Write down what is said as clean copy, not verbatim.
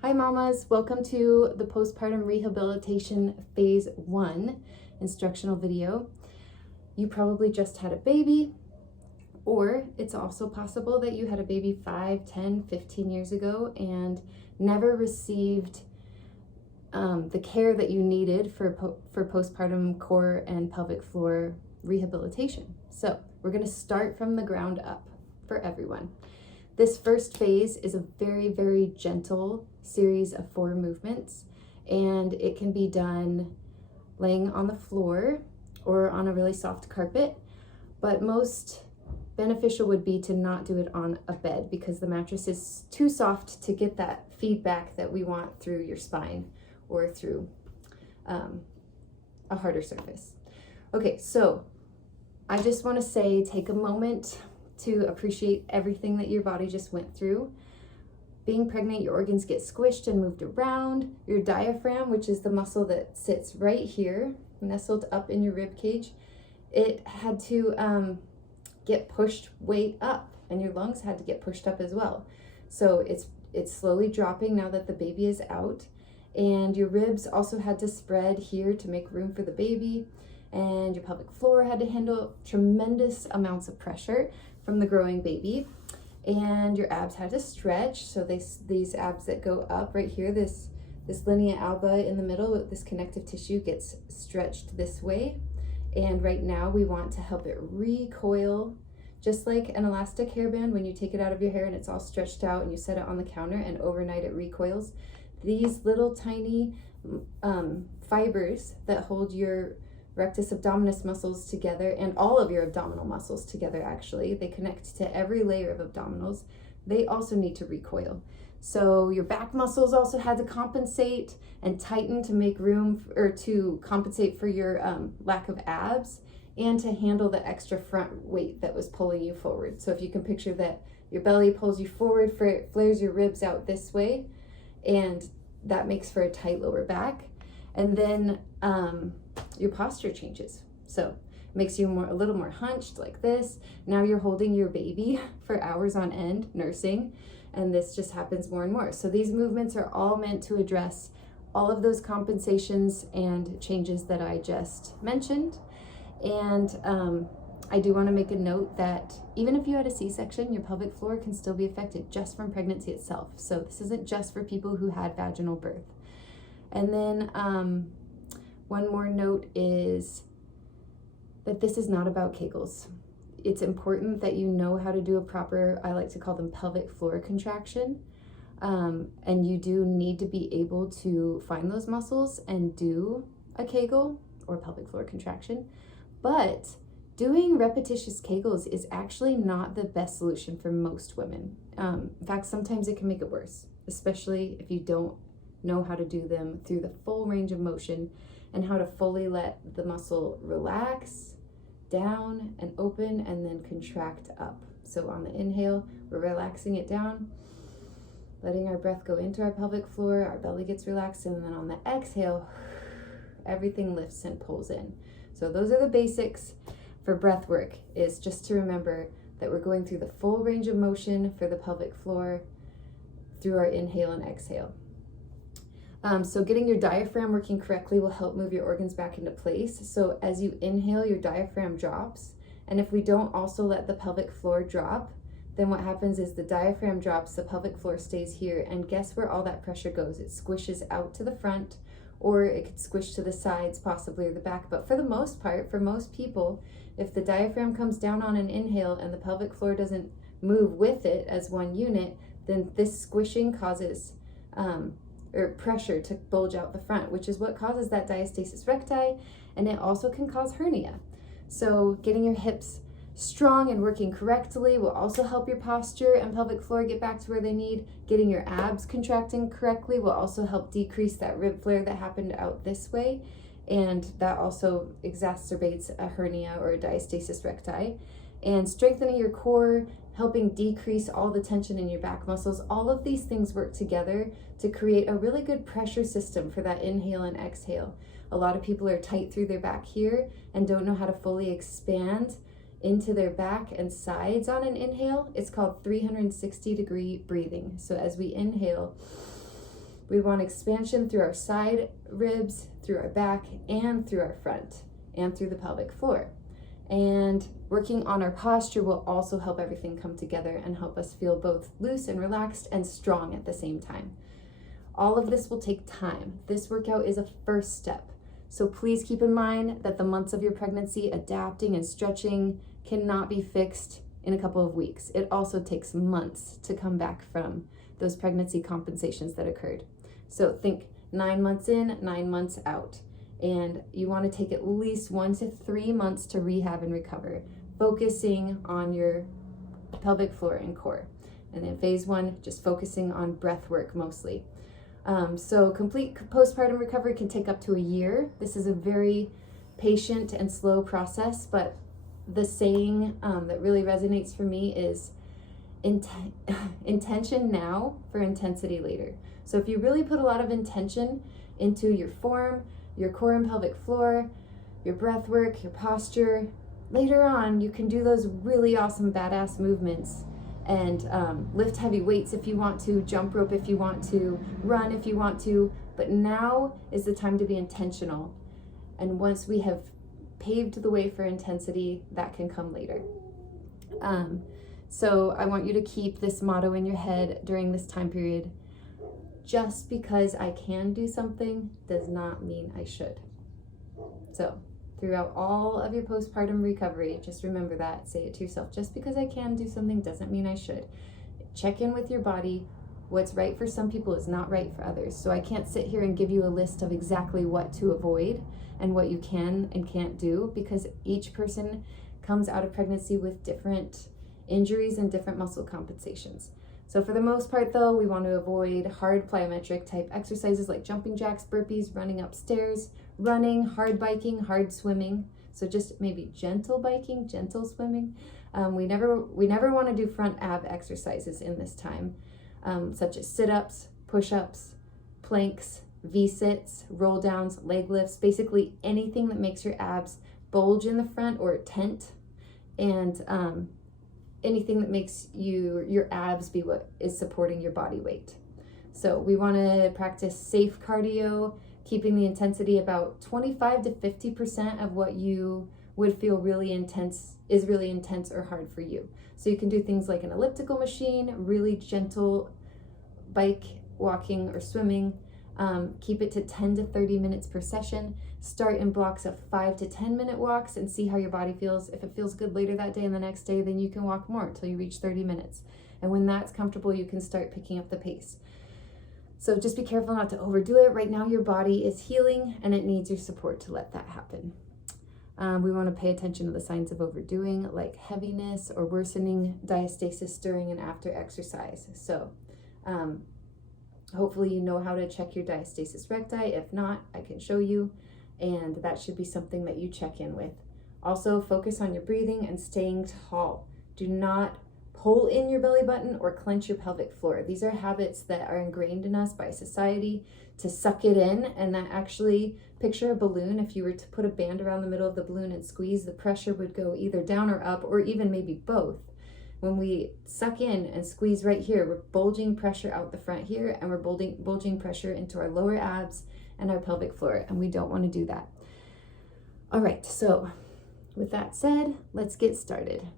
Hi mamas, welcome to the Postpartum Rehabilitation Phase 1 instructional video. You probably just had a baby, or it's also possible that you had a baby 5, 10, 15 years ago and never received the care that you needed for postpartum core and pelvic floor rehabilitation. So we're going to start from the ground up for everyone. This first phase is a very, very gentle series of 4 movements, and it can be done laying on the floor or on a really soft carpet, but most beneficial would be to not do it on a bed because the mattress is too soft to get that feedback that we want through your spine or through a harder surface. Okay, so I just want to say, take a moment to appreciate everything that your body just went through. Being pregnant, your organs get squished and moved around. Your diaphragm, which is the muscle that sits right here, nestled up in your rib cage, it had to get pushed way up, and your lungs had to get pushed up as well. So it's slowly dropping now that the baby is out, and your ribs also had to spread here to make room for the baby, and your pelvic floor had to handle tremendous amounts of pressure from the growing baby, and your abs had to stretch. So these abs that go up right here, this linea alba in the middle, this connective tissue gets stretched this way, and right now we want to help it recoil, just like an elastic hairband. When you take it out of your hair and it's all stretched out and you set it on the counter and overnight it recoils, these little tiny fibers that hold your rectus abdominis muscles together, and all of your abdominal muscles together, actually, they connect to every layer of abdominals, they also need to recoil. So your back muscles also had to compensate and tighten to make room or to compensate for your lack of abs and to handle the extra front weight that was pulling you forward. So if you can picture that your belly pulls you forward, flares your ribs out this way, and that makes for a tight lower back. And then your posture changes. So it makes you a little more hunched like this. Now you're holding your baby for hours on end, nursing, and this just happens more and more. So these movements are all meant to address all of those compensations and changes that I just mentioned. And I do want to make a note that even if you had a C-section, your pelvic floor can still be affected just from pregnancy itself. So this isn't just for people who had vaginal birth. And then one more note is that this is not about Kegels. It's important that you know how to do a proper, I like to call them pelvic floor contraction. And you do need to be able to find those muscles and do a Kegel or pelvic floor contraction. But doing repetitious Kegels is actually not the best solution for most women. In fact, sometimes it can make it worse, especially if you don't know how to do them through the full range of motion and how to fully let the muscle relax down and open and then contract up. So on the inhale, we're relaxing it down, letting our breath go into our pelvic floor, our belly gets relaxed, and then on the exhale, everything lifts and pulls in. So those are the basics for breath work, is just to remember that we're going through the full range of motion for the pelvic floor through our inhale and exhale. So getting your diaphragm working correctly will help move your organs back into place. So as you inhale, your diaphragm drops. And if we don't also let the pelvic floor drop, then what happens is the diaphragm drops, the pelvic floor stays here, and guess where all that pressure goes? It squishes out to the front, or it could squish to the sides, possibly, or the back. But for the most part, for most people, if the diaphragm comes down on an inhale and the pelvic floor doesn't move with it as one unit, then this squishing causes or pressure to bulge out the front, which is what causes that diastasis recti, and it also can cause hernia. So getting your hips strong and working correctly will also help your posture and pelvic floor get back to where they need. Getting your abs contracting correctly will also help decrease that rib flare that happened out this way, and that also exacerbates a hernia or a diastasis recti. And strengthening your core, helping decrease all the tension in your back muscles, all of these things work together to create a really good pressure system for that inhale and exhale. A lot of people are tight through their back here and don't know how to fully expand into their back and sides on an inhale. It's called 360-degree breathing. So as we inhale, We want expansion through our side ribs, through our back, and through our front, and through the pelvic floor. And working on our posture will also help everything come together and help us feel both loose and relaxed and strong at the same time. All of this will take time. This workout is a first step. So please keep in mind that the months of your pregnancy, adapting and stretching cannot be fixed in a couple of weeks. It also takes months to come back from those pregnancy compensations that occurred. So think 9 months in, 9 months out. And you want to take at least 1 to 3 months to rehab and recover, focusing on your pelvic floor and core. And then phase 1, just focusing on breath work mostly. So complete postpartum recovery can take up to a year. This is a very patient and slow process, but the saying that really resonates for me is intention now for intensity later. So if you really put a lot of intention into your form, your core and pelvic floor, your breath work, your posture, later on you can do those really awesome badass movements and lift heavy weights if you want to, jump rope if you want to, run if you want to, but now is the time to be intentional. And once we have paved the way for intensity, that can come later. So I want you to keep this motto in your head during this time period. Just because I can do something does not mean I should. So throughout all of your postpartum recovery, just remember that. Say it to yourself. Just because I can do something doesn't mean I should. Check in with your body. What's right for some people is not right for others. So I can't sit here and give you a list of exactly what to avoid and what you can and can't do, because each person comes out of pregnancy with different injuries and different muscle compensations. So for the most part though, we want to avoid hard plyometric type exercises like jumping jacks, burpees, running upstairs, running, hard biking, hard swimming. So just maybe gentle biking, gentle swimming. We never want to do front ab exercises in this time, such as sit-ups, push-ups, planks, V-sits, roll downs, leg lifts, basically anything that makes your abs bulge in the front or tent, and anything that makes your abs be what is supporting your body weight. So we want to practice safe cardio, keeping the intensity about 25 to 50% of what you would feel really intense or hard for you. So you can do things like an elliptical machine, really gentle bike, walking, or swimming. Keep it to 10 to 30 minutes per session. Start in blocks of 5 to 10 minute walks and see how your body feels. If it feels good later that day and the next day, then you can walk more until you reach 30 minutes. And when that's comfortable, you can start picking up the pace. So just be careful not to overdo it. Right now, your body is healing and it needs your support to let that happen. We want to pay attention to the signs of overdoing, like heaviness or worsening diastasis during and after exercise. So hopefully you know how to check your diastasis recti. If not, I can show you, and that should be something that you check in with. Also, focus on your breathing and staying tall. Do not pull in your belly button or clench your pelvic floor. These are habits that are ingrained in us by society to suck it in, and that actually, picture a balloon. If you were to put a band around the middle of the balloon and squeeze, the pressure would go either down or up, or even maybe both. When we suck in and squeeze right here, we're bulging pressure out the front here, and we're bulging pressure into our lower abs and our pelvic floor, and we don't want to do that. All right, so with that said, let's get started.